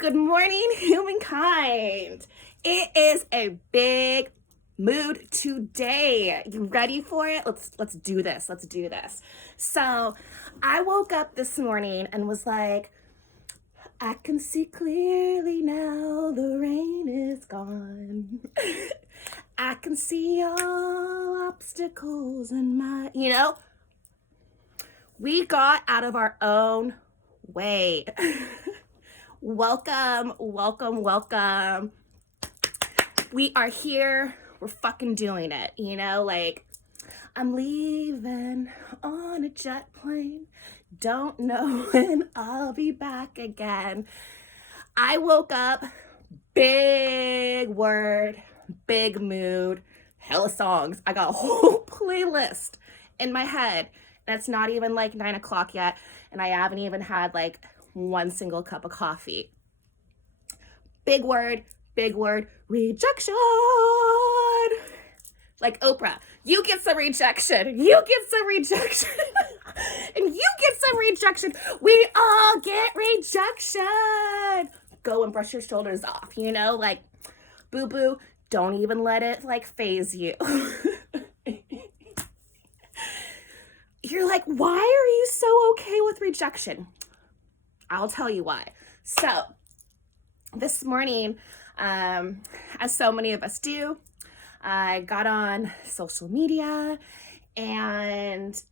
Good morning, humankind. It is a big mood today. You ready for it? Let's do this. Let's do this. So, I woke up this morning and was like, I can see clearly now the rain is gone. I can see all obstacles in my, we got out of our own way. Welcome. We are here. We're fucking doing it. I'm leaving on a jet plane. Don't know when I'll be back again. I woke up, big word, big mood, hella songs. I got a whole playlist in my head. And it's not even like 9 o'clock yet. And I haven't even had like one single cup of coffee. Big word, rejection. Like Oprah, you get some rejection. And you get some rejection. We all get rejection. Go and brush your shoulders off, boo-boo, don't even let it phase you. You're like, why are you so okay with rejection? I'll tell you why. So this morning, as so many of us do, I got on social media, and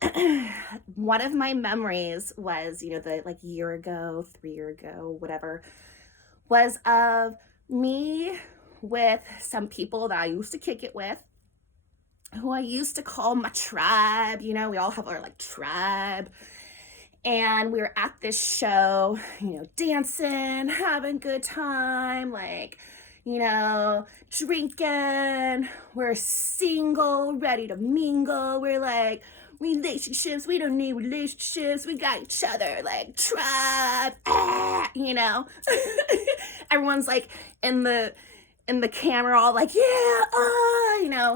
one of my memories was, the year ago, 3 year ago, whatever, was of me with some people that I used to kick it with, who I used to call my tribe. We all have our tribe. And we were at this show, dancing, having a good time, drinking. We're single, ready to mingle. We're like, relationships, we don't need relationships. We got each other, tribe, Everyone's in the camera, all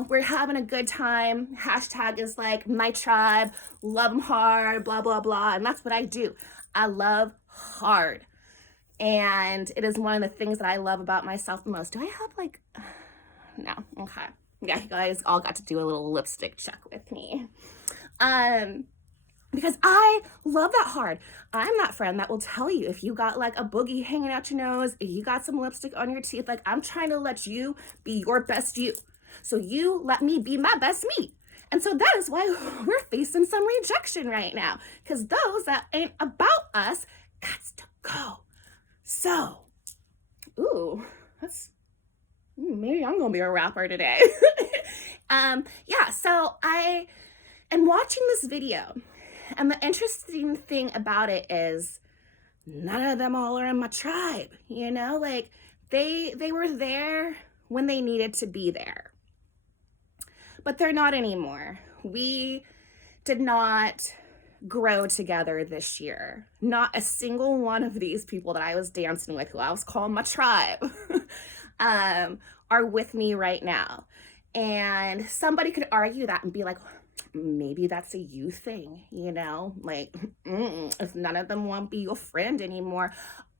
we're having a good time. Hashtag is my tribe, love them hard, blah, blah, blah. And that's what I do. I love hard. And it is one of the things that I love about myself the most. Do I have no, okay. Yeah, you guys all got to do a little lipstick check with me. Because I love that hard. I'm that friend that will tell you if you got a boogie hanging out your nose, if you got some lipstick on your teeth, I'm trying to let you be your best you. So you let me be my best me. And so that is why we're facing some rejection right now. Because those that ain't about us got to go. So, maybe I'm going to be a rapper today. So I am watching this video. And the interesting thing about it is none of them all are in my tribe, they were there when they needed to be there. But they're not anymore. We did not grow together this year. Not a single one of these people that I was dancing with, who I was calling my tribe, are with me right now. And somebody could argue that and be like, maybe that's a you thing, if none of them won't be your friend anymore.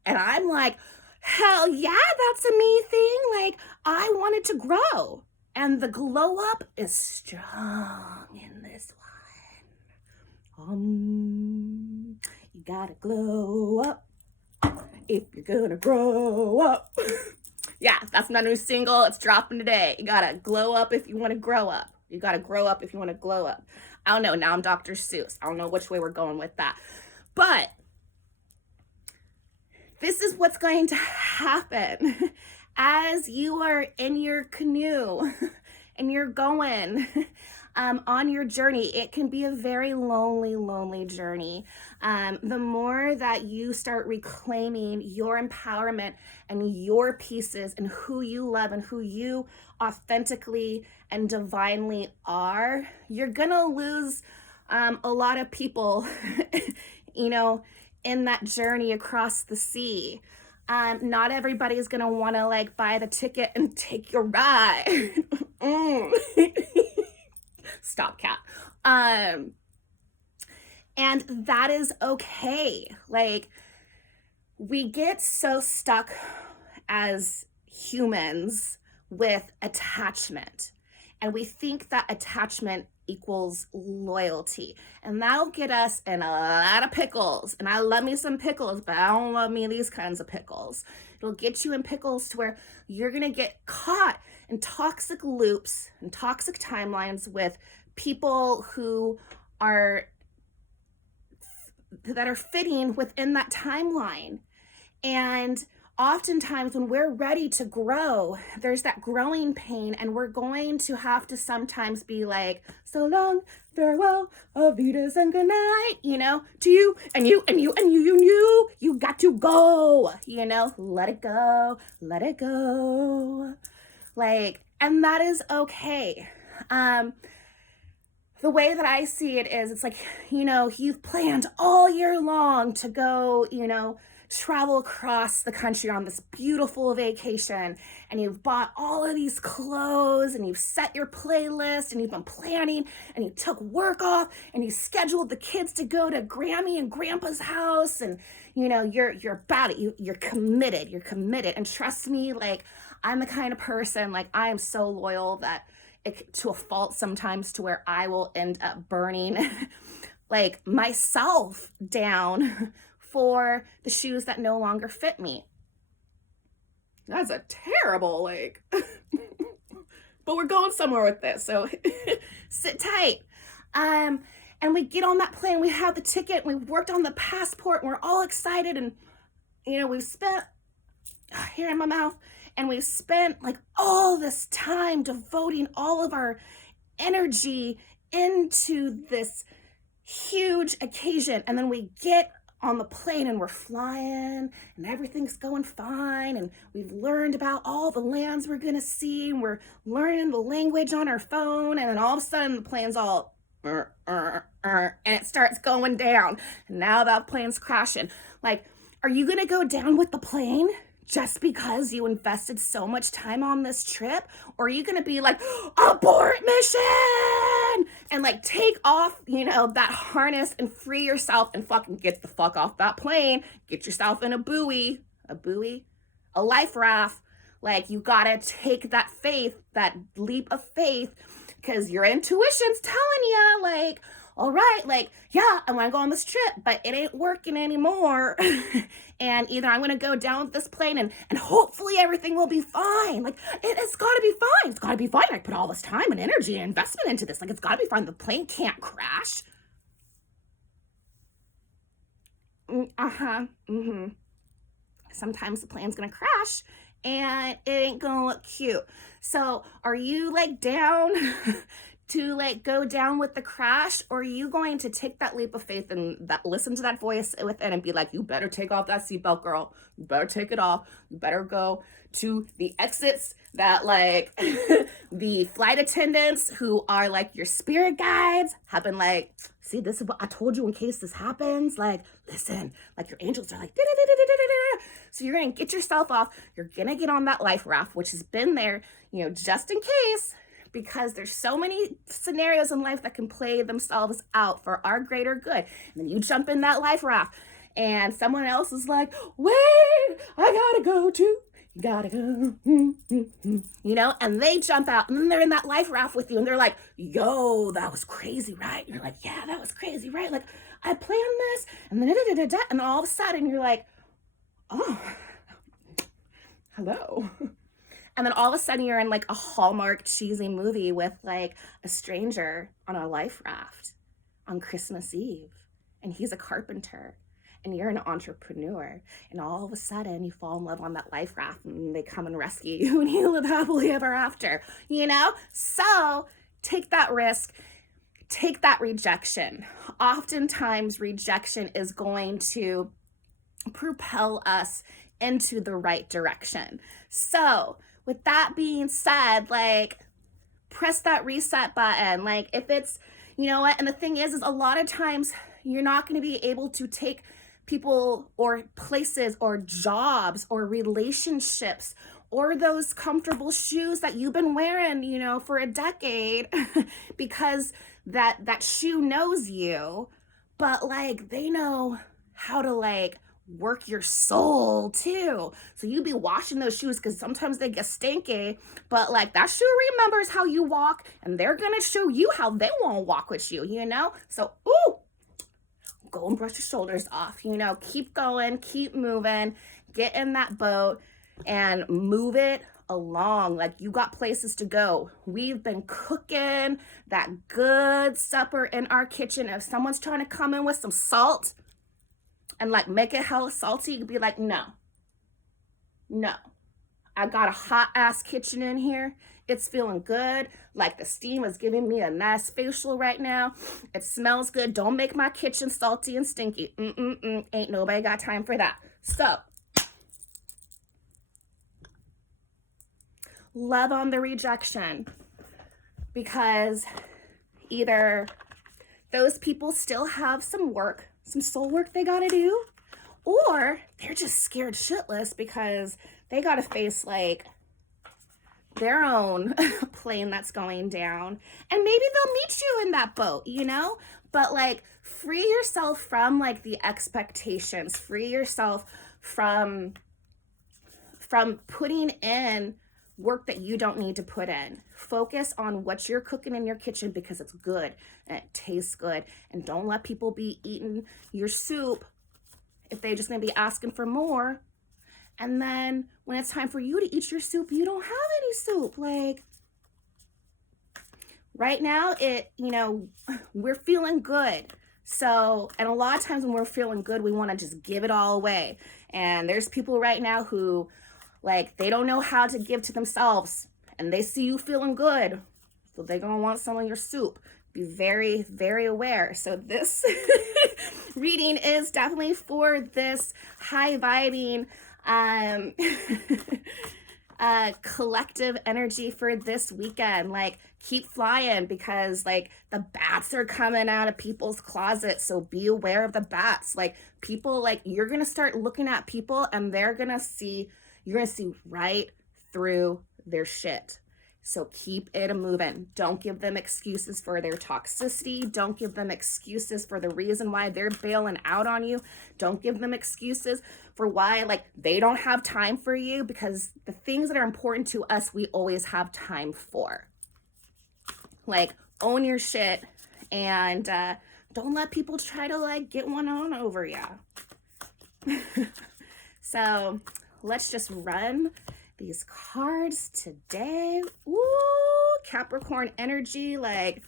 And I'm like, hell yeah, that's a me thing. I wanted to grow. And the glow up is strong in this one. You gotta glow up if you're gonna grow up. Yeah, that's my new single. It's dropping today. You gotta glow up if you want to grow up. You gotta grow up if you want to glow up. I don't know. Now I'm Dr. Seuss. I don't know which way we're going with that. But this is what's going to happen as you are in your canoe and you're going on your journey. It can be a very lonely journey. The more that you start reclaiming your empowerment and your pieces and who you love and who you authentically and divinely are, you're gonna lose a lot of people, in that journey across the sea. Not everybody's gonna want to buy the ticket and take your ride. Stop, cat. And that is okay. we get so stuck as humans with attachment, and we think that attachment equals loyalty, and that'll get us in a lot of pickles. And I love me some pickles, but I don't love me these kinds of pickles. It'll get you in pickles to where you're gonna get caught in toxic loops and toxic timelines with people who are fitting within that timeline. And oftentimes when we're ready to grow, there's that growing pain, and we're going to have to sometimes be like, so long, farewell, auf Wiedersehen, good night, to you and you and you and you got to go, let it go, let it go. And that is okay. The way that I see it is, it's like, you've planned all year long to go, travel across the country on this beautiful vacation, and you've bought all of these clothes, and you've set your playlist, and you've been planning, and you took work off, and you scheduled the kids to go to Grammy and Grandpa's house, and you're about it. You're committed. And trust me, I'm the kind of person, I am so loyal that to a fault sometimes, to where I will end up burning myself down for the shoes that no longer fit me. That's a terrible, but we're going somewhere with this, so sit tight. And we get on that plane, we have the ticket, we worked on the passport, and we're all excited, and we've spent here in my mouth, and we've spent all this time devoting all of our energy into this huge occasion, and then we get on the plane and we're flying and everything's going fine, and we've learned about all the lands we're gonna see, and we're learning the language on our phone, and then all of a sudden the plane's all and it starts going down, and now that plane's crashing. Are you gonna go down with the plane just because you invested so much time on this trip? Or are you gonna be like, abort mission, and take off, that harness and free yourself and fucking get the fuck off that plane, get yourself in a life raft. You gotta take that leap of faith, because your intuition's telling you, all right, yeah, I want to go on this trip, but it ain't working anymore. And either I'm going to go down with this plane and hopefully everything will be fine. It's got to be fine. It's got to be fine. I put all this time and energy and investment into this. It's got to be fine. The plane can't crash. Sometimes the plane's going to crash and it ain't going to look cute. So are you down to go down with the crash, or are you going to take that leap of faith and listen to that voice within and be like, you better take off that seatbelt, girl, you better take it off, you better go to the exits that the flight attendants who are your spirit guides have been see, this is what I told you in case this happens, listen, your angels are so you're gonna get yourself off, you're gonna get on that life raft, which has been there, just in case, because there's so many scenarios in life that can play themselves out for our greater good. And then you jump in that life raft and someone else is like, wait, I gotta go too. You gotta go, and they jump out, and then they're in that life raft with you, and they're like, yo, that was crazy, right? And you're like, yeah, that was crazy, right? I planned this, and then and then all of a sudden you're like, oh, hello. And then all of a sudden you're in a Hallmark cheesy movie with a stranger on a life raft on Christmas Eve, and he's a carpenter and you're an entrepreneur, and all of a sudden you fall in love on that life raft and they come and rescue you and you live happily ever after, So take that risk, take that rejection. Oftentimes rejection is going to propel us into the right direction. So with that being said, press that reset button. If it's, what, and the thing is a lot of times you're not going to be able to take people or places or jobs or relationships or those comfortable shoes that you've been wearing, for a decade because that shoe knows you, but they know how to work your soul too. So you be washing those shoes because sometimes they get stinky, but like that shoe remembers how you walk and they're gonna show you how they want to walk with you, you know? So, ooh, go and brush your shoulders off, you know, keep going, keep moving, get in that boat and move it along. Like you got places to go. We've been cooking that good supper in our kitchen. If someone's trying to come in with some salt and like make it hella salty, you could be like, no, I got a hot ass kitchen in here. It's feeling good. Like the steam is giving me a nice facial right now. It smells good. Don't make my kitchen salty and stinky. Ain't nobody got time for that. So, love on the rejection, because either those people still have some work, some soul work they gotta do, or they're just scared shitless because they gotta face like their own plane that's going down, and maybe they'll meet you in that boat, you know? But like free yourself from like the expectations, free yourself from putting in work that you don't need to put in. Focus on what you're cooking in your kitchen because it's good and it tastes good, and don't let people be eating your soup if they're just gonna be asking for more. And then when it's time for you to eat your soup, you don't have any soup. Like right now, we're feeling good. So, and a lot of times when we're feeling good, we want to just give it all away. And there's people right now who like, they don't know how to give to themselves and they see you feeling good. So they're going to want some of your soup. Be very, very aware. So this reading is definitely for this high vibing, collective energy for this weekend. Like keep flying, because like the bats are coming out of people's closets. So be aware of the bats. Like people, like you're going to start looking at people and you're going to see right through their shit. So keep it moving. Don't give them excuses for their toxicity. Don't give them excuses for the reason why they're bailing out on you. Don't give them excuses for why like they don't have time for you, because the things that are important to us, we always have time for. Like own your shit, and don't let people try to like get one on over you. So let's just run these cards today. Ooh, Capricorn energy. Like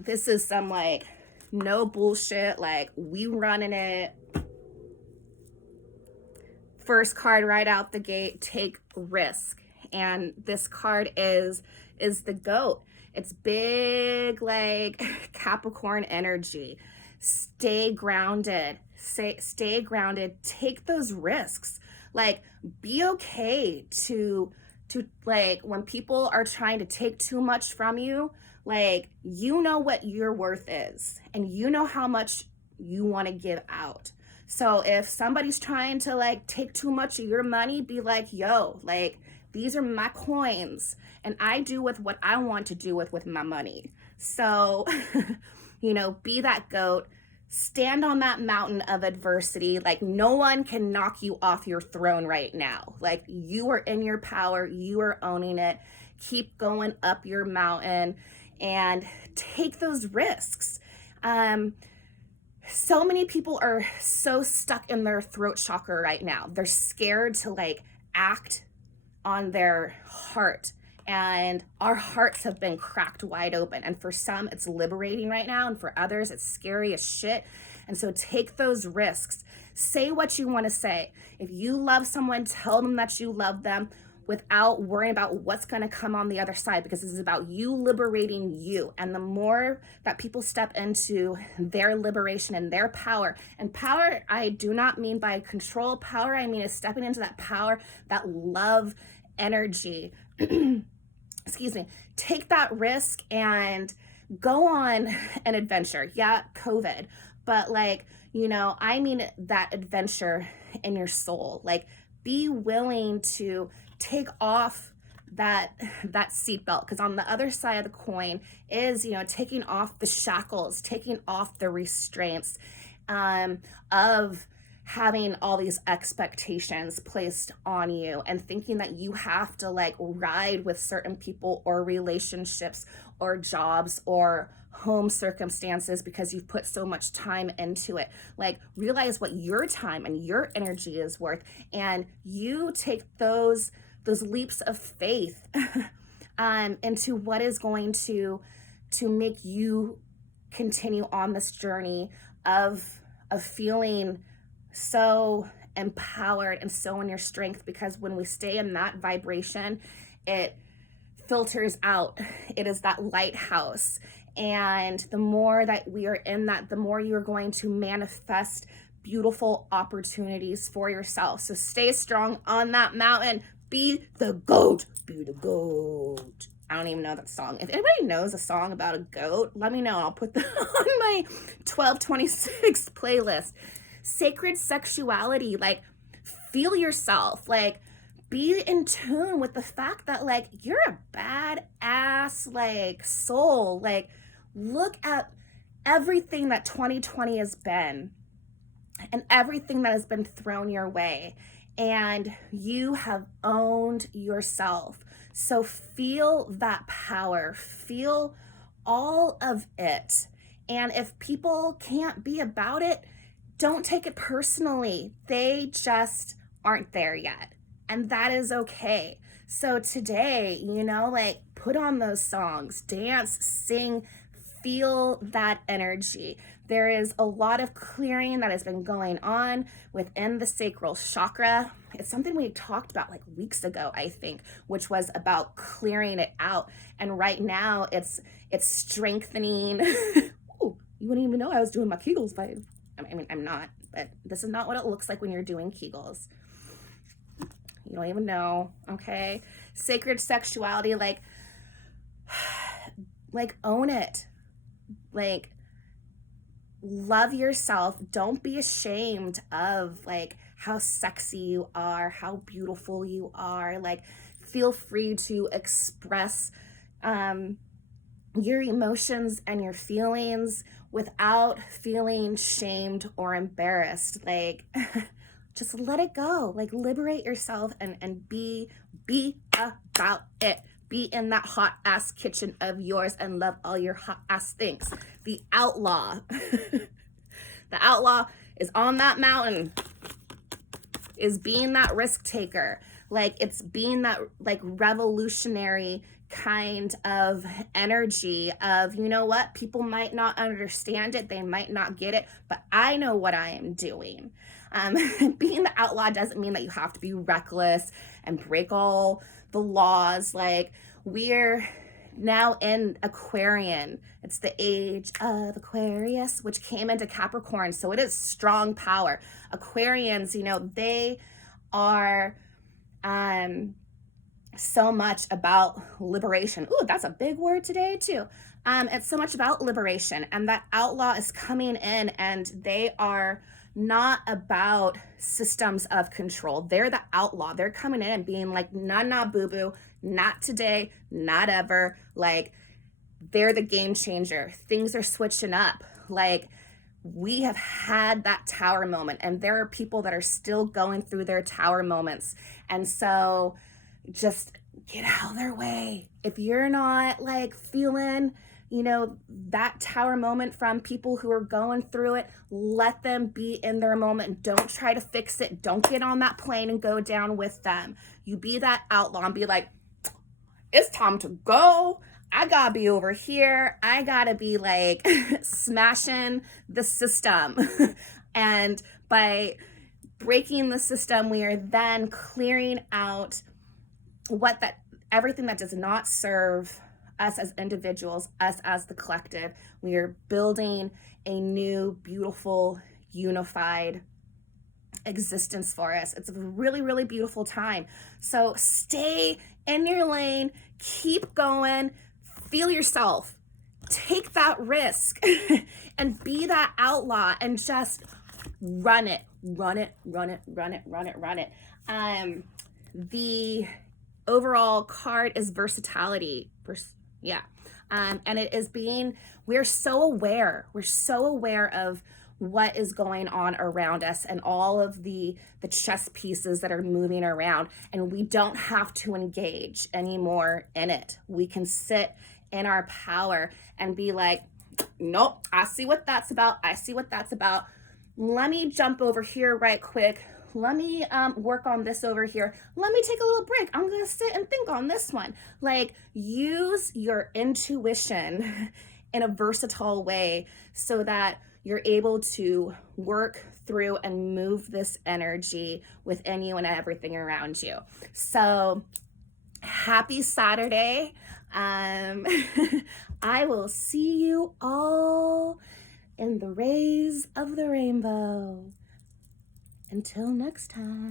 this is some like no bullshit. Like we running it. First card right out the gate, take risk. And this card is the goat. It's big, like Capricorn energy. Stay grounded. Stay grounded. Take those risks. Like be okay to like when people are trying to take too much from you, like you know what your worth is and you know how much you want to give out. So if somebody's trying to like take too much of your money, be like, yo, like these are my coins and I do with what I want to do with my money. So, be that goat. Stand on that mountain of adversity. Like no one can knock you off your throne right now. Like you are in your power. You are owning it. Keep going up your mountain and take those risks. So many people are so stuck in their throat chakra right now. They're scared to like act on their heart. And our hearts have been cracked wide open. And for some, it's liberating right now. And for others, it's scary as shit. And so take those risks. Say what you want to say. If you love someone, tell them that you love them without worrying about what's going to come on the other side, because this is about you liberating you. And the more that people step into their liberation and their power, and power, I do not mean by control. Power, I mean is stepping into that power, that love energy. Excuse me, take that risk and go on an adventure. Yeah, COVID, but like, I mean that adventure in your soul. Like be willing to take off that seatbelt, because on the other side of the coin is, taking off the shackles, taking off the restraints, of having all these expectations placed on you and thinking that you have to like ride with certain people or relationships or jobs or home circumstances because you've put so much time into it. Like, realize what your time and your energy is worth, and you take those leaps of faith into what is going to make you continue on this journey of feeling so empowered and so in your strength. Because when we stay in that vibration, it filters out. It is that lighthouse. And the more that we are in that, the more you're going to manifest beautiful opportunities for yourself. So stay strong on that mountain. Be the goat. Be the goat. I don't even know that song. If anybody knows a song about a goat, let me know. I'll put that on my 1226 playlist. Sacred sexuality, like, feel yourself, like, be in tune with the fact that, like, you're a badass, like, soul. Like, look at everything that 2020 has been and everything that has been thrown your way, and you have owned yourself. So feel that power, feel all of it. And if people can't be about it, don't take it personally. They just aren't there yet. And that is okay. So today, you know, like, put on those songs, dance, sing, feel that energy. There is a lot of clearing that has been going on within the sacral chakra. It's something we talked about like weeks ago, I think, which was about clearing it out. And right now it's strengthening. Ooh, you wouldn't even know I was doing my Kegels vibe. I mean, I'm not, but this is not what it looks like when you're doing Kegels. You don't even know, okay? Sacred sexuality, like own it. Like, love yourself. Don't be ashamed of like how sexy you are, how beautiful you are. Like, feel free to express your emotions and your feelings without feeling shamed or embarrassed. Like, just let it go. Like, liberate yourself and be about it. Be in that hot ass kitchen of yours and love all your hot ass things. The outlaw. The outlaw is on that mountain, is being that risk taker. Like, it's being that like revolutionary kind of energy of, you know what, people might not understand it, they might not get it, but I know what I am doing. Being the outlaw doesn't mean that you have to be reckless and break all the laws. Like, we're now in Aquarian. It's the age of Aquarius, which came into Capricorn. So it is strong power. Aquarians, you know, they are so much about liberation. Ooh, that's a big word today too. It's so much about liberation, and that outlaw is coming in, and they are not about systems of control. They're the outlaw. They're coming in and being like, nah, boo-boo, not today, not ever. Like, they're the game changer. Things are switching up. Like, we have had that tower moment, and there are people that are still going through their tower moments. And so just get out of their way. If you're not like feeling, you know, that tower moment from people who are going through it, let them be in their moment. Don't try to fix it. Don't get on that plane and go down with them. You be that outlaw and be like, it's time to go. I gotta be over here. I gotta be like smashing the system. And by breaking the system, we are then clearing out everything that does not serve us as individuals, us as the collective. We are building a new, beautiful, unified existence for us. It's a really, really beautiful time. So stay in your lane, keep going, feel yourself, take that risk, and be that outlaw, and just run it. The overall card is versatility. And it is we're so aware of what is going on around us and all of the chess pieces that are moving around. And we don't have to engage anymore in it. We can sit in our power and be like, nope, I see what that's about. I see what that's about. Let me jump over here right quick. Let me work on this over here. Let me take a little break. I'm going to sit and think on this one. Like, use your intuition in a versatile way so that you're able to work through and move this energy within you and everything around you. So happy Saturday. I will see you all in the rays of the rainbow. Until next time.